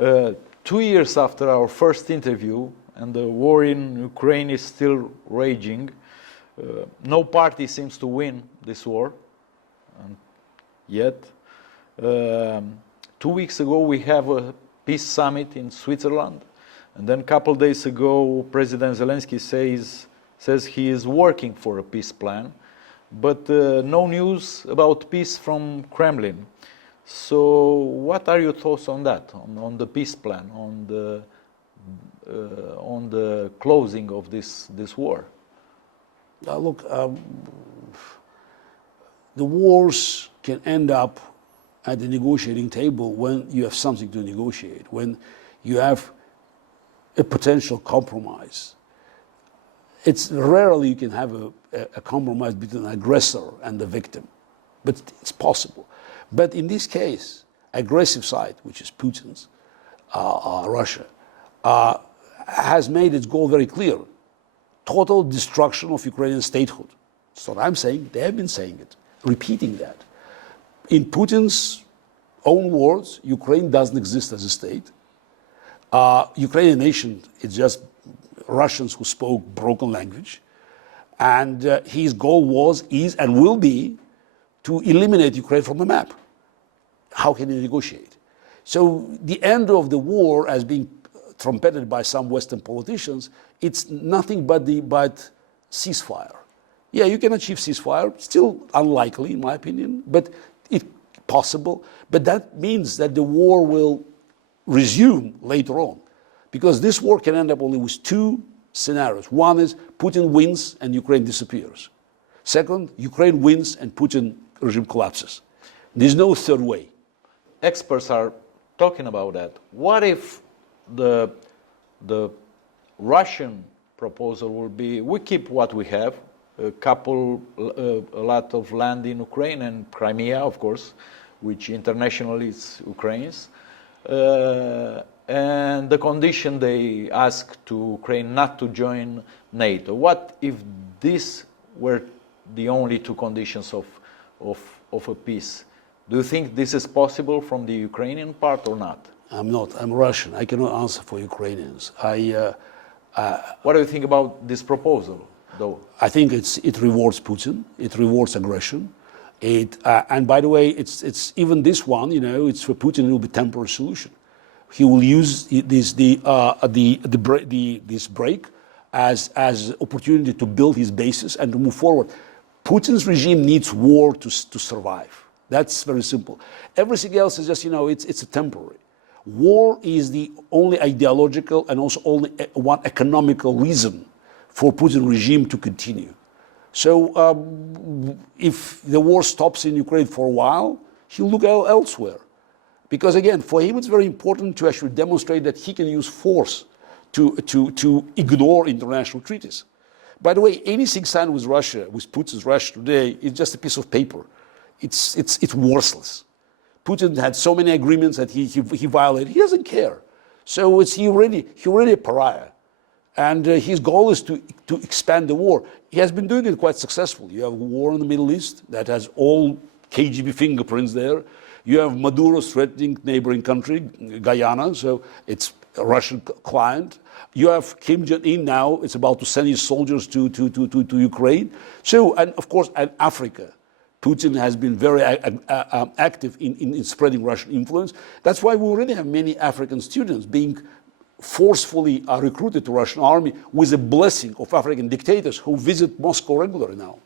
2 years after our first interview, and the war in Ukraine is still raging, no party seems to win this war yet. 2 weeks ago we have a peace summit in Switzerland, and then a couple days ago President Zelensky says he is working for a peace plan, but no news about peace from Kremlin. So what are your thoughts on that, on the peace plan, on the closing of this war? Look, the wars can end up at the negotiating table when you have something to negotiate, when you have a potential compromise. It's rarely you can have a compromise between an aggressor and the victim, but it's possible. But in this case, aggressive side, which is Putin's, Russia, has made its goal very clear: total destruction of Ukrainian statehood. That's what I'm saying. They have been saying it, repeating that. In Putin's own words, Ukraine doesn't exist as a state. Ukrainian nation is just Russians who spoke broken language. And his goal was, is, and will be to eliminate Ukraine from the map. How can he negotiate? So the end of the war, as being trumpeted by some Western politicians, it's nothing but ceasefire. Yeah, you can achieve ceasefire, still unlikely in my opinion, but it's possible. But that means that the war will resume later on, because this war can end up only with two scenarios. One is Putin wins and Ukraine disappears. Second, Ukraine wins and Putin regime collapses. There's no third way. Experts are talking about that. What if the Russian proposal will be, we keep what we have, a lot of land in Ukraine and Crimea, of course, which internationally is Ukraine's, and the condition they ask to Ukraine not to join NATO. What if these were the only two conditions of a peace? Do you think this is possible from the Ukrainian part or not? I'm not. I'm Russian. I cannot answer for Ukrainians. What do you think about this proposal, though? I think it rewards Putin. It rewards aggression. And by the way, it's even this one. You know, it's for Putin. It will be temporary solution. He will use this break as opportunity to build his bases and to move forward. Putin's regime needs war to survive. That's very simple. Everything else is just, you know, it's a temporary. War is the only ideological and also only one economical reason for Putin regime to continue. So if the war stops in Ukraine for a while, he'll look elsewhere. Because again, for him it's very important to actually demonstrate that he can use force to ignore international treaties. By the way, anything signed with Russia, with Putin's Russia today, is just a piece of paper. It's worthless. Putin had so many agreements that he violated. He doesn't care. So he already a pariah. And his goal is to expand the war. He has been doing it quite successfully. You have a war in the Middle East that has all KGB fingerprints there. You have Maduro threatening neighboring country, Guyana, so it's a Russian client. You have Kim Jong-un now, it's about to send his soldiers to Ukraine. So, and of course, and Africa. Putin has been very active in spreading Russian influence. That's why we already have many African students being forcefully recruited to Russian army with the blessing of African dictators who visit Moscow regularly now.